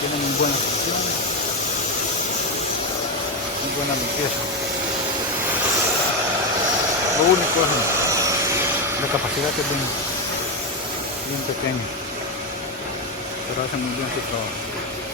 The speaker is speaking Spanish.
Tiene muy buena función, muy buena limpieza. Lo único es la capacidad, que es bien pequeña, pero hace muy bien su trabajo.